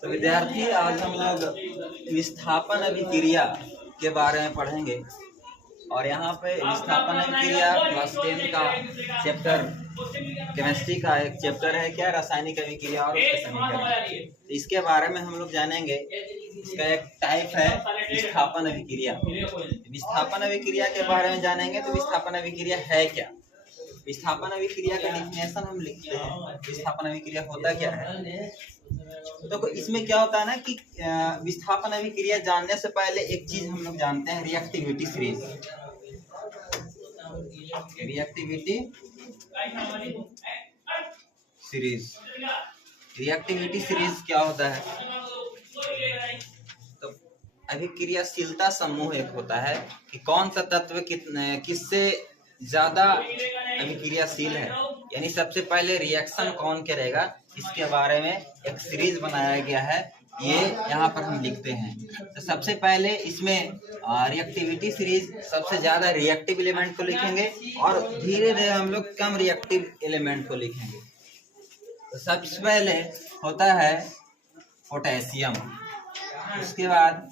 तो विद्यार्थी, आज हम लोग विस्थापन अभिक्रिया के बारे में पढ़ेंगे। और यहाँ पे विस्थापन अभिक्रिया क्लास 10 का चैप्टर केमिस्ट्री का एक चैप्टर है क्या, रासायनिक अभिक्रिया और उसके समीकरण। तो इसके बारे में हम लोग जानेंगे। इसका एक टाइप है विस्थापन अभिक्रिया। विस्थापन अभिक्रिया के बारे में जानेंगे। तो विस्थापन अभिक्रिया है क्या? विस्थापन अभिक्रिया का डेफिनेशन हम लिखते हैं। विस्थापन अभिक्रिया होता क्या है? तो इसमें क्या होता है ना कि विस्थापन अभिक्रिया जानने से पहले एक चीज हम लोग जानते हैं, reactivity series. Reactivity series, reactivity series क्या होता है? तो अभिक्रियाशीलता समूह एक होता है कि कौन सा तत्व किससे ज्यादा अभिक्रियाशील है, यानी सबसे पहले रिएक्शन कौन करेगा, इसके बारे में एक सीरीज बनाया गया है। ये यहाँ पर हम लिखते हैं। तो सबसे पहले इसमें रिएक्टिविटी सीरीज सबसे ज्यादा रिएक्टिव एलिमेंट को लिखेंगे और धीरे धीरे हम लोग कम रिएक्टिव एलिमेंट को लिखेंगे। तो सबसे पहले होता है पोटेशियम, उसके बाद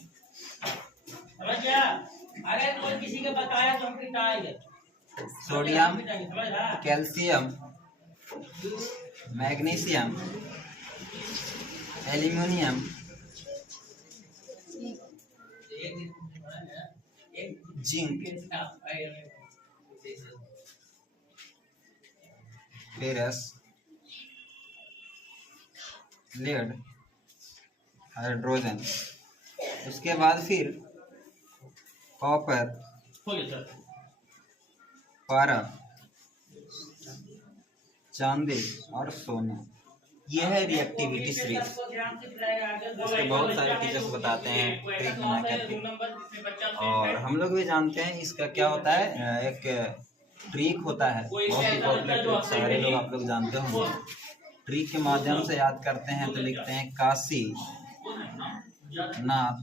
sodium, calcium, magnesium, aluminium, zinc, ferrous, lead, hydrogen. उसके बाद फिर कॉपर, पारा, चांदी और सोना। ये है रिएक्टिविटी सीरीज। इसके बहुत सारे टीचर्स बताते हैं ट्रिक बना करके, और हम लोग भी जानते हैं इसका क्या होता है। एक ट्रिक होता है, बहुत ही पॉपुलर ट्रिक, सारे लोग आप लोग जानते होंगे। ट्रिक के माध्यम से याद करते हैं तो लिखते हैं काशी नाथ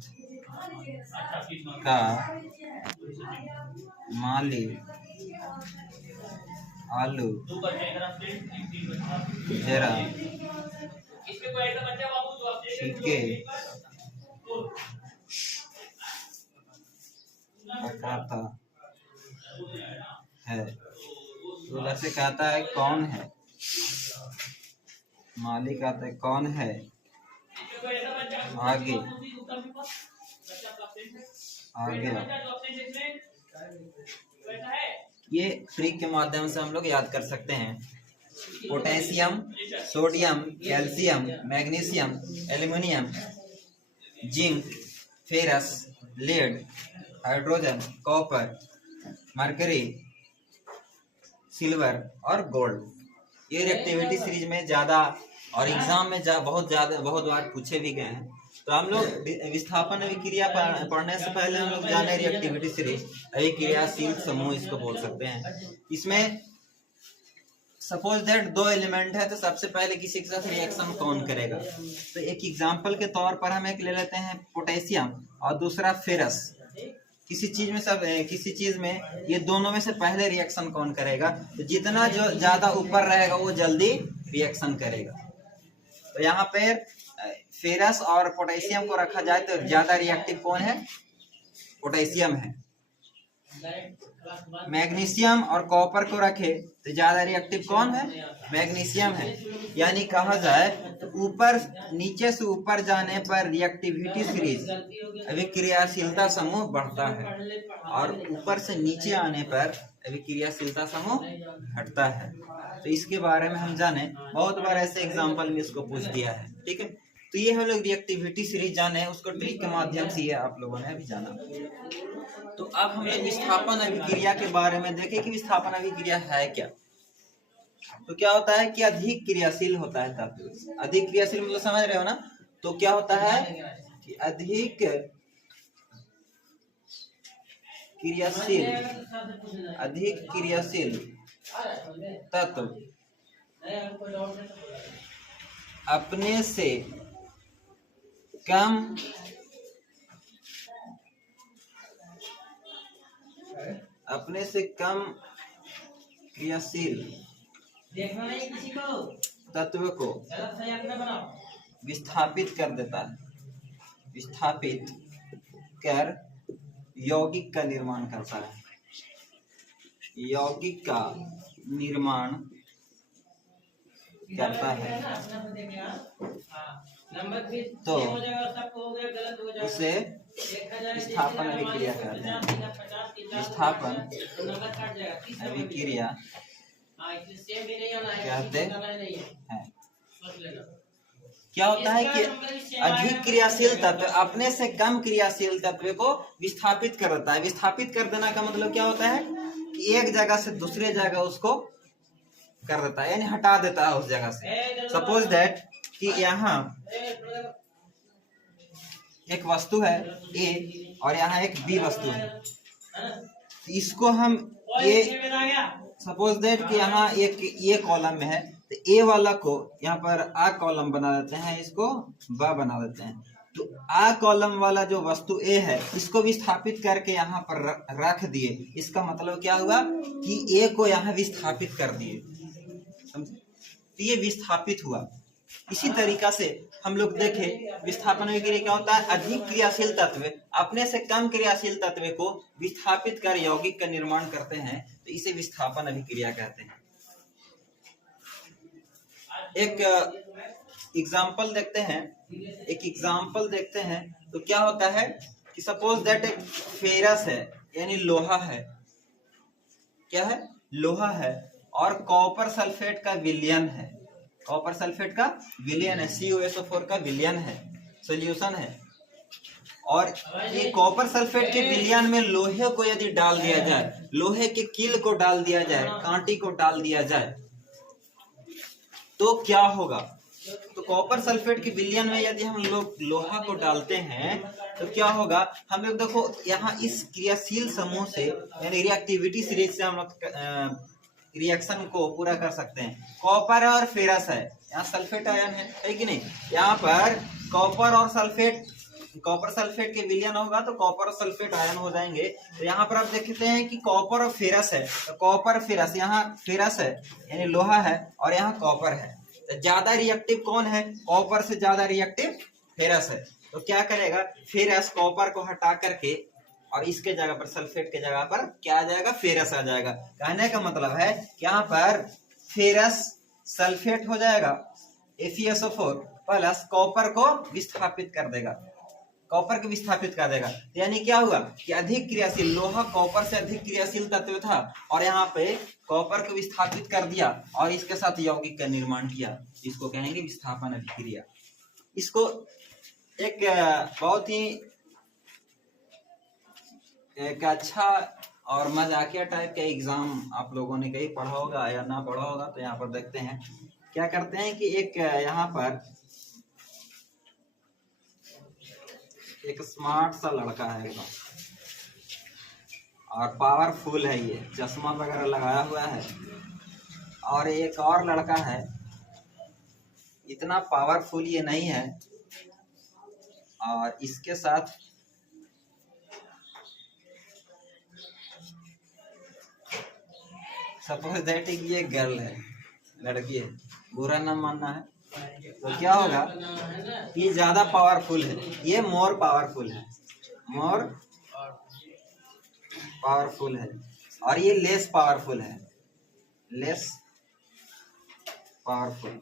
का माली आलू जरा छिलके पकाता है। तो वैसे कहता है कौन है, माली कहता है कौन है, आगे आगे। ये ट्रिक के माध्यम से हम लोग याद कर सकते हैं। Potassium, sodium, calcium, magnesium, aluminium, zinc, ferrous, lead, hydrogen, copper, mercury, silver और गोल्ड। ये रिएक्टिविटी सीरीज में ज्यादा और एग्जाम में बहुत बार पूछे भी गए हैं। तो हम लोग विस्थापन अभिक्रिया पढ़ने से पहले हम लोग जाने रिएक्टिविटी सीरीज, अभिक्रियाशील समूह इसको बोल सकते हैं। इसमें सपोज दैट दो एलिमेंट है, तो सबसे पहले किसी के साथ रिएक्शन कौन करेगा। तो एक एग्जांपल के तौर पर हम एक ले लेते हैं पोटेशियम और दूसरा फेरस। किसी चीज में ये दोनों में से पहले रिएक्शन कौन करेगा, तो जितना जो ज्यादा ऊपर रहेगा वो जल्दी रिएक्शन करेगा। तो यहाँ पे फेरस और पोटेशियम को रखा जाए तो ज्यादा रिएक्टिव कौन है? पोटेशियम है। मैग्नीशियम और कॉपर को रखे तो ज्यादा रिएक्टिव कौन है? मैग्नीशियम है। यानी कहा जाए तो ऊपर नीचे से ऊपर जाने पर रिएक्टिविटी सीरीज अभिक्रियाशीलता समूह बढ़ता है और ऊपर से नीचे आने पर अभिक्रियाशीलता समूह घटता है। तो इसके बारे में हम जाने, बहुत बार ऐसे एग्जाम्पल में इसको पूछ दिया है। ठीक है, तो ये हम लोग रिएक्टिविटी सीरीज जाने, उसको ट्रिक के माध्यम से ये आप लोगों ने अभी जाना। तो अब हम लोग विस्थापन अभिक्रिया के बारे में देखें कि विस्थापन अभिक्रिया है क्या। तो क्या होता है कि अधिक क्रियाशील होता है तत्व। अधिक क्रियाशील मतलब समझ रहे हो ना? तो क्या होता है कि अधिक क्रियाशील तत्व अपने से कम क्रियाशील तत्व को विस्थापित कर देता है, विस्थापित कर यौगिक का निर्माण करता है, यौगिक का निर्माण करता है, तो उसे विस्थापन अभिक्रिया कहते हैं। विस्थापन अभिक्रिया कहते हैं। क्या होता है कि अधिक क्रियाशील तत्व अपने से कम क्रियाशील तत्व को विस्थापित कर देता है। विस्थापित कर देना का मतलब क्या होता है कि एक जगह से दूसरे जगह उसको कर देता है, यानी हटा देता है उस जगह से। सपोज दैट कि यहाँ एक वस्तु है ए और यहाँ एक बी वस्तु है, इसको हम ए, सपोज दैट कि यहाँ एक ए कॉलम में है, तो ए वाला को यहाँ पर आ कॉलम बना देते हैं, इसको ब बना देते हैं। तो आ कॉलम वाला जो वस्तु ए है इसको विस्थापित करके यहाँ पर रख दिए। इसका मतलब क्या हुआ कि ए को यहाँ विस्थापित कर दिए, समझे? तो ये विस्थापित हुआ। इसी तरीका से हम लोग देखें विस्थापन अभिक्रिया क्या होता है, अधिक क्रियाशील तत्व अपने से कम क्रियाशील तत्व को विस्थापित कर यौगिक का निर्माण करते हैं, तो इसे विस्थापन अभिक्रिया कहते हैं। एक एग्जाम्पल देखते हैं, तो क्या होता है कि सपोज दैट एक फेरस है, यानी लोहा है, क्या है, लोहा है, और कॉपर सल्फेट का विलयन है, कॉपर सल्फेट का विलयन है, CuSO4 का विलयन है, सोल्यूशन है। और ये कॉपर सल्फेट के विलयन में लोहे को यदि डाल दिया जाए, लोहे के कील को डाल दिया जाए, कांटी को डाल दिया जाए, तो क्या होगा? तो कॉपर सल्फेट के विलयन में यदि हम लोग लोहा को डालते हैं तो क्या होगा? हम लोग देखो यहाँ इस क्रियाशील समूह से, यानी रिएक्टिविटी सीरीज से हम लोग रिएक्शन को पूरा कर सकते हैं। कॉपर और फेरस है, यहाँ सल्फेट आयन है कि नहीं? यहाँ पर कॉपर और सल्फेट, कॉपर सल्फेट के विलयन होगा तो कॉपर और सल्फेट आयन हो जाएंगे। तो यहाँ पर आप देखते हैं कि कॉपर और फेरस है, तो कॉपर फेरस, यहाँ फेरस है यानी लोहा है और यहाँ कॉपर है, तो ज्यादा रिएक्टिव कौन है? कॉपर से ज्यादा रिएक्टिव फेरस है। तो क्या करेगा? फेरस कॉपर को हटा करके और इसके जगह पर, सल्फेट के जगह पर क्या आ जाएगा? फेरस आ जाएगा। कहने का मतलब है कि यहाँ पर फेरस सल्फेट हो जाएगा, FeSO4 प्लस कॉपर को विस्थापित कर देगा, कॉपर को विस्थापित कर देगा। यानी क्या हुआ कि अधिक क्रियाशील, लोहा कॉपर से अधिक क्रियाशील तत्व था और यहाँ पे कॉपर को विस्थापित कर दिया और इसके साथ यौगिक का निर्माण किया। इसको कहेंगे विस्थापन अभिक्रिया। इसको एक बहुत ही एक अच्छा और मजाकिया टाइप का एग्जाम आप लोगों ने कहीं पढ़ा होगा या ना पढ़ा होगा, तो यहाँ पर देखते हैं क्या करते हैं कि एक यहाँ पर एक स्मार्ट सा लड़का है एकदम, और पावरफुल है, ये चश्मा वगैरह लगाया हुआ है, और एक और लड़का है, इतना पावरफुल ये नहीं है, और इसके साथ सपोज दैट ये गर्ल है, लड़की है, बुरा ना मानना है। तो क्या होगा? ये ज्यादा पावरफुल है, ये मोर पावरफुल है, मोर पावरफुल है, और ये लेस पावरफुल है, लेस पावरफुल।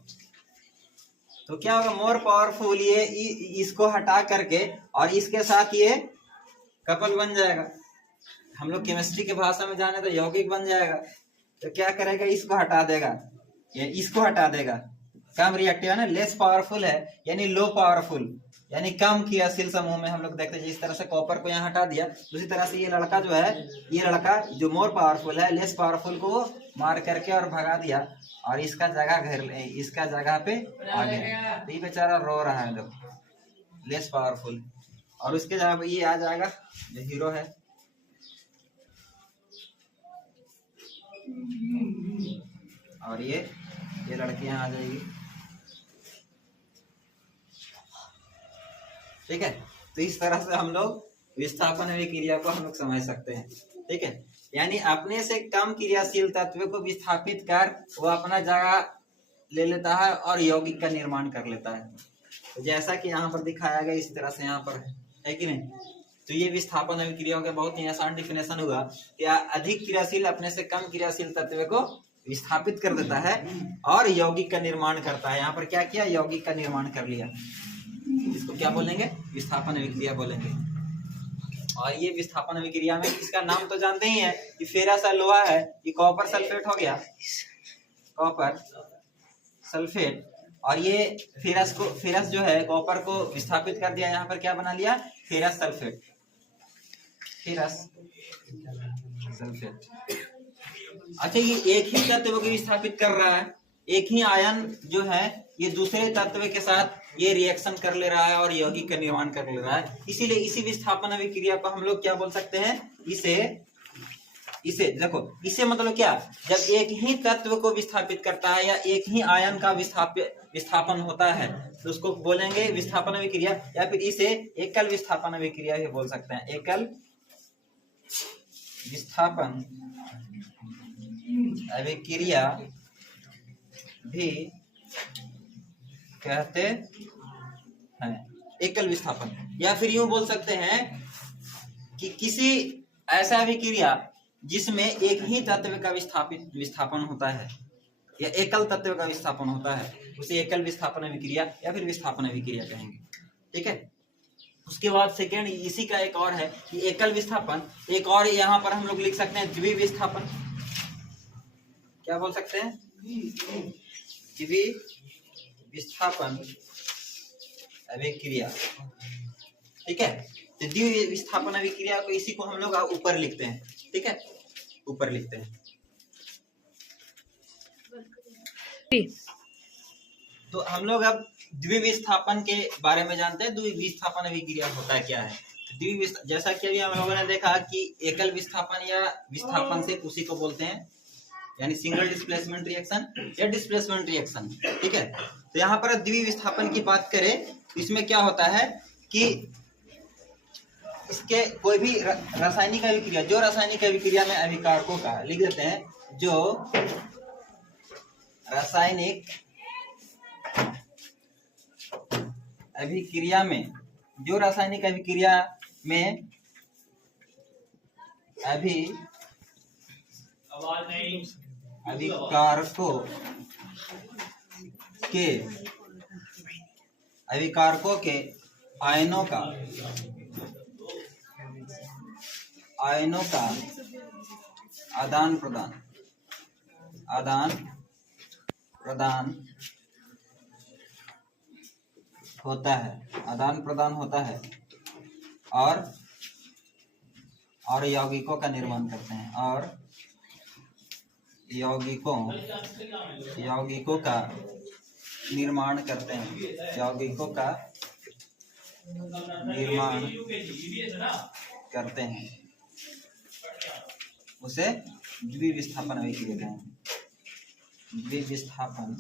तो क्या होगा? मोर पावरफुल ये इसको हटा करके और इसके साथ ये कपल बन जाएगा। हम लोग केमिस्ट्री के भाषा में जाने तो यौगिक बन जाएगा। तो क्या करेगा? इसको हटा देगा, ये इसको हटा देगा, कम रिएक्टिव है ना, लेस पावरफुल है यानी लो पावरफुल, यानी कम क्रियाशील समूह में हम लोग देखते हैं। जिस तरह से कॉपर को यहाँ हटा दिया, उसी तरह से ये लड़का जो है, ये लड़का जो मोर पावरफुल है, लेस पावरफुल को मार करके और भगा दिया और इसका जगह घेर, इसका जगह पे आ गया। तो ये बेचारा रो रहा है, देखो, लेस पावरफुल, और उसके जगह पे ये आ जाएगा जो हीरो है, और ये लड़की यहाँ आ जाएगी। ठीक है? तो इस तरह से हम लोग विस्थापन अभिक्रिया को हम लोग समझ सकते हैं। ठीक है? यानी अपने से कम क्रियाशील तत्व को विस्थापित कर वो अपना जगह ले लेता है और यौगिक का निर्माण कर लेता है। तो जैसा कि यहाँ पर दिखाया गया इस तरह से यहाँ पर है कि नहीं। तो ये विस्थापन अभिक्रिया का बहुत ही आसान डिफिनेशन हुआ कि अधिक क्रियाशील अपने से कम क्रियाशील तत्व को विस्थापित कर देता है और यौगिक का निर्माण करता है। यहाँ पर क्या किया, यौगिक का निर्माण कर लिया। इसको क्या बोलेंगे, विस्थापन अभिक्रिया बोलेंगे। और ये विस्थापन अभिक्रिया में इसका नाम तो जानते ही है कि फेरस और लोहा है, ये कॉपर सल्फेट हो गया, कॉपर सल्फेट। और ये फेरस जो है कॉपर को विस्थापित कर दिया, यहाँ पर क्या बना लिया, फेरस सल्फेट, फेरस सल्फेट। अच्छा, ये एक ही तत्व को विस्थापित कर रहा है, एक ही आयन जो है ये दूसरे तत्व के साथ ये रिएक्शन कर ले रहा है और यौगिक का निर्माण कर ले रहा है। इसीलिए इसी विस्थापन अभिक्रिया को हम लोग क्या बोल सकते हैं, इसे देखो, इसे मतलब क्या, जब एक ही तत्व को विस्थापित करता है या एक ही आयन का विस्थापन होता है तो उसको बोलेंगे विस्थापन अभिक्रिया, या फिर इसे एकल विस्थापन अभिक्रिया भी बोल सकते हैं। एकल विस्थापन अभिक्रिया भी कहते हैं, एकल विस्थापन। या फिर यूं बोल सकते हैं कि किसी ऐसा अभिक्रिया जिसमें एक ही तत्व का विस्थापन होता है या एकल तत्व का विस्थापन होता है, उसे एकल विस्थापन अभिक्रिया या फिर विस्थापन अभिक्रिया कहेंगे। ठीक है। उसके बाद सेकेंड इसी का एक और है कि एकल विस्थापन, एक और यहाँ पर हम लोग लिख सकते हैं द्विविस्थापन। क्या बोल सकते हैं, द्विविस्थापन अभिक्रिया। ठीक है। तो द्विविस्थापन अभिक्रिया को इसी को हम लोग ऊपर लिखते हैं। ठीक है, ऊपर लिखते हैं। तो हम लोग अब द्विविस्थापन के बारे में जानते हैं। द्विविस्थापन अभिक्रिया होता क्या है। जैसा कि अभी हम लोगों ने देखा कि एकल विस्थापन या विस्थापन से उसी को बोलते हैं, यानी सिंगल डिस्प्लेसमेंट रिएक्शन या डिस्प्लेसमेंट रिएक्शन। ठीक है। तो यहाँ पर द्विविस्थापन की बात करें, इसमें क्या होता है कि इसके कोई भी रासायनिक अभिक्रिया, जो रासायनिक अभिक्रिया में अभिकारकों का लिख देते हैं, जो रासायनिक अभिक्रिया में, जो रासायनिक अभिक्रिया में अभिकारकों के आयनों का आदान प्रदान होता है और यौगिकों का निर्माण करते हैं, और यौगिकों का निर्माण करते हैं, यौगिकों का निर्माण करते हैं, उसे द्विविस्थापन अभिक्रिया कहते हैं। द्विविस्थापन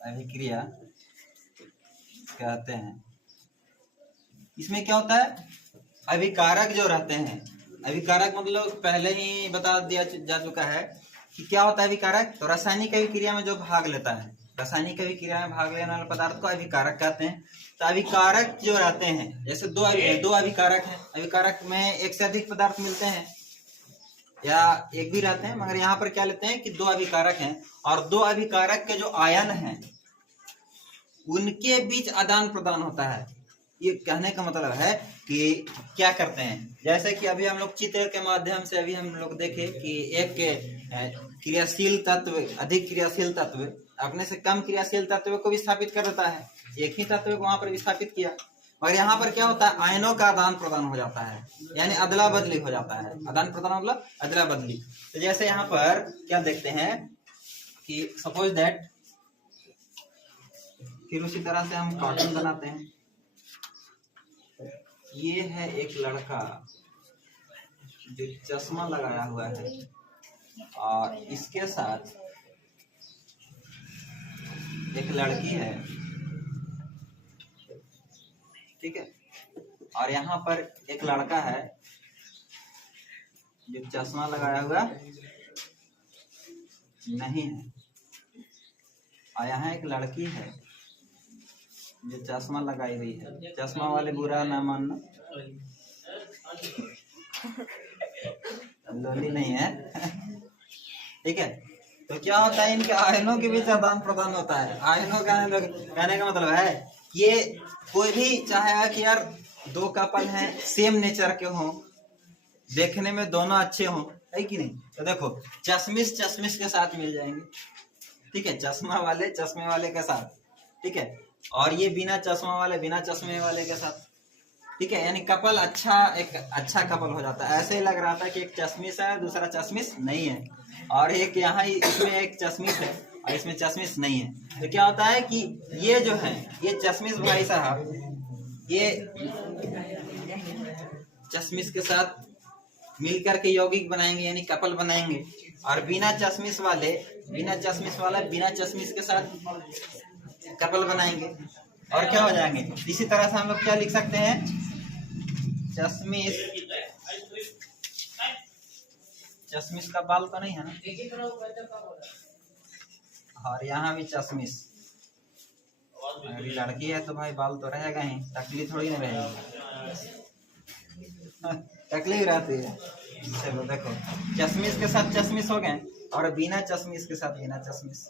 अभिक्रिया कहते हैं। इसमें क्या होता है, अभिकारक जो रहते हैं, अभिकारक मतलब पहले ही बता दिया जा चुका है कि क्या होता है अभिकारक। तो रासायनिक अभिक्रिया में जो भाग लेता है, रासायनिक अभिक्रिया में भाग लेने वाले पदार्थ को अभिकारक कहते हैं। तो अभिकारक जो रहते हैं, जैसे दो अभिकारक हैं, अभिकारक में एक से अधिक पदार्थ मिलते हैं या एक भी रहते हैं, मगर यहाँ पर क्या लेते हैं कि दो अभिकारक हैं, और दो अभिकारक के जो आयन हैं उनके बीच आदान प्रदान होता है। ये कहने का मतलब है कि क्या करते हैं, जैसे कि अभी हम लोग चित्र के माध्यम से अभी हम लोग देखे कि एक क्रियाशील तत्व अधिक क्रियाशील तत्व अपने से कम क्रियाशील तत्व को विस्थापित कर देता है, एक ही तत्व को वहां पर विस्थापित किया, मगर यहाँ पर क्या होता है, आयनों का आदान प्रदान हो जाता है, यानी अदला बदली हो जाता है। आदान प्रदान मतलब अदला बदली। तो जैसे यहाँ पर क्या देखते हैं कि सपोज दैट, फिर उसी तरह से हम कार्टून बनाते हैं। ये है एक लड़का जो चश्मा लगाया हुआ है और इसके साथ एक लड़की है। ठीक है। और यहाँ पर एक लड़का है जो चश्मा लगाया हुआ नहीं है। और यहाँ एक लड़की है जो चश्मा लगाई हुई है। चश्मा वाले बुरा ना मानना, लोली नहीं है। ठीक है, तो क्या होता है, इनके आयनों के बीच आदान प्रदान होता है। आयनों का कहने का मतलब है ये कोई भी चाहेगा कि यार दो कपल हैं, सेम नेचर के हों, देखने में दोनों अच्छे हों, है कि नहीं। तो देखो चश्मिश चश्मिश के साथ मिल जाएंगे, ठीक है, चश्मा वाले चश्मे वाले के साथ, ठीक है, और ये बिना चश्मा वाले बिना चश्मे वाले के साथ, ठीक है, यानी कपल एक अच्छा कपल हो जाता है। ऐसे ही लग रहा था कि एक चश्मिश है दूसरा चश्मिश नहीं है, और एक यहाँ इसमें एक चश्मिश है और इसमें चश्मिश नहीं है। तो क्या होता है कि ये जो है ये चश्मिश भाई साहब ये चश्मिश के साथ मिलकर के यौगिक बनाएंगे यानी कपल बनाएंगे, और बिना चश्मिश वाला बिना चश्मिश के साथ कपल बनाएंगे और क्या हो जाएंगे। इसी तरह से हम लोग क्या लिख सकते हैं, चश्मिश का बाल तो नहीं है ना, और यहाँ भी चश्मिश, अगर लड़की है तो भाई बाल तो रहेगा ही, तकलीफ थोड़ी ना रहेगी, तकलीफ रहती है। चलो देखो चश्मिश के साथ चश्मिश हो गए और बिना चश्मिश के साथ बिना चश्मिश।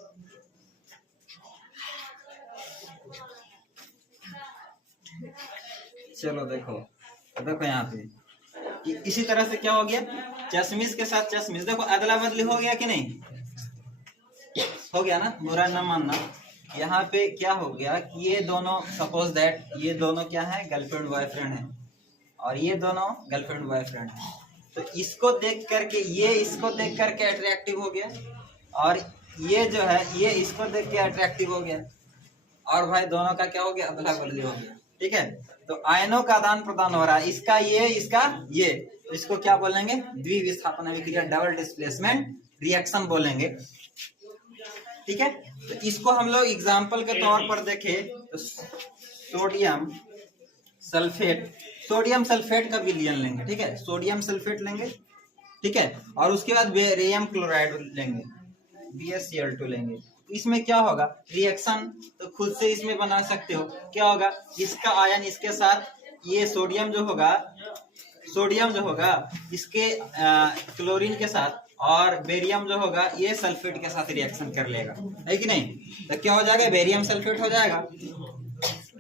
चलो देखो यहाँ पे इसी तरह से क्या हो गया, चश्मिश के साथ चश्मिश, देखो अदला बदली हो गया कि नहीं, हो गया ना, बुरा ना मानना। यहाँ पे क्या हो गया कि ये दोनों सपोज दैट ये दोनों क्या है, गर्लफ्रेंड बॉयफ्रेंड है, और ये दोनों गर्लफ्रेंड बॉयफ्रेंड है। तो इसको देख करके ये इसको देख करके अट्रैक्टिव हो गया, और ये जो है ये इसको देख के अट्रैक्टिव हो गया, और भाई दोनों का क्या हो गया, अदला बदली हो गया। ठीक है, तो आयनों का आदान प्रदान हो रहा है, इसका ये, तो इसको क्या बोलेंगे, द्विविस्थापन अभिक्रिया, डबल डिस्प्लेसमेंट रिएक्शन बोलेंगे। ठीक है, तो इसको हम लोग एग्जाम्पल के तौर पर देखें तो सोडियम सल्फेट का विलयन लेंगे, ठीक है, सोडियम सल्फेट लेंगे, ठीक है, और उसके बाद बेरियम क्लोराइड लेंगे, BaCl2 लेंगे। इसमें क्या होगा, रिएक्शन तो खुद से इसमें बना सकते हो। क्या होगा, इसका आयन इसके साथ, ये सोडियम जो होगा इसके क्लोरीन के साथ, और बेरियम जो होगा ये सल्फेट के साथ रिएक्शन कर लेगा, है कि नहीं। तो क्या हो जाएगा, बेरियम सल्फेट हो जाएगा,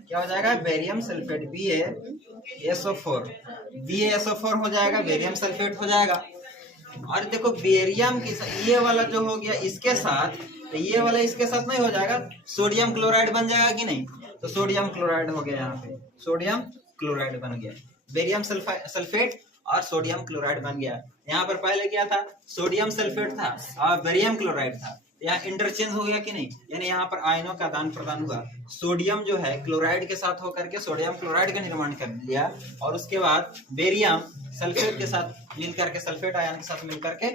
क्या हो जाएगा, बेरियम सल्फेट BaSO4 हो जाएगा, बेरियम सल्फेट हो जाएगा। और देखो बेरियम की ये वाला जो हो गया इसके साथ, तो ये वाला इसके साथ नहीं हो जाएगा, सोडियम क्लोराइड बन जाएगा कि नहीं। तो सोडियम क्लोराइड हो गया, यहाँ पे सोडियम क्लोराइड बन गया, बेरियम सल्फेट और सोडियम क्लोराइड बन गया। यहाँ पर पहले क्या था, सोडियम सल्फेट था और बेरियम क्लोराइड था, यहाँ इंटरचेंज हो गया कि नहीं, यानी यहाँ पर आयनों का आदान प्रदान हुआ। सोडियम जो है क्लोराइड के साथ होकर के सोडियम क्लोराइड का निर्माण कर लिया, और उसके बाद बेरियम सल्फेट के साथ मिलकर के, सल्फेट आयन के साथ मिलकर के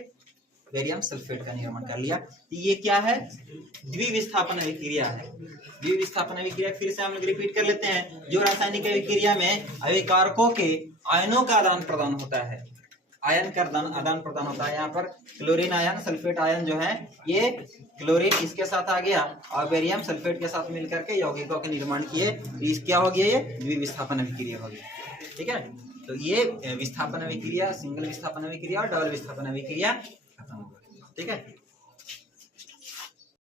बेरियम सल्फेट का निर्माण कर लिया। ये क्या है, द्विविस्थापन अभिक्रिया है। द्विविस्थापन अभिक्रिया फिर से हम लोग रिपीट कर लेते हैं, जो रासायनिक अभिक्रिया में अभिकारकों के आयनों का आदान प्रदान होता है, आयन का आदान प्रदान होता है। यहाँ पर क्लोरीन आयन सल्फेट आयन जो है ये क्लोरीन इसके साथ आ गया और बेरियम सल्फेट के साथ मिलकर के यौगिकों के निर्माण किए, क्या हो गया, ये द्विविस्थापन अभिक्रिया हो गया। ठीक है, तो ये विस्थापन अभिक्रिया, सिंगल विस्थापन अभिक्रिया और डबल विस्थापन अभिक्रिया खत्म हो गया। ठीक है।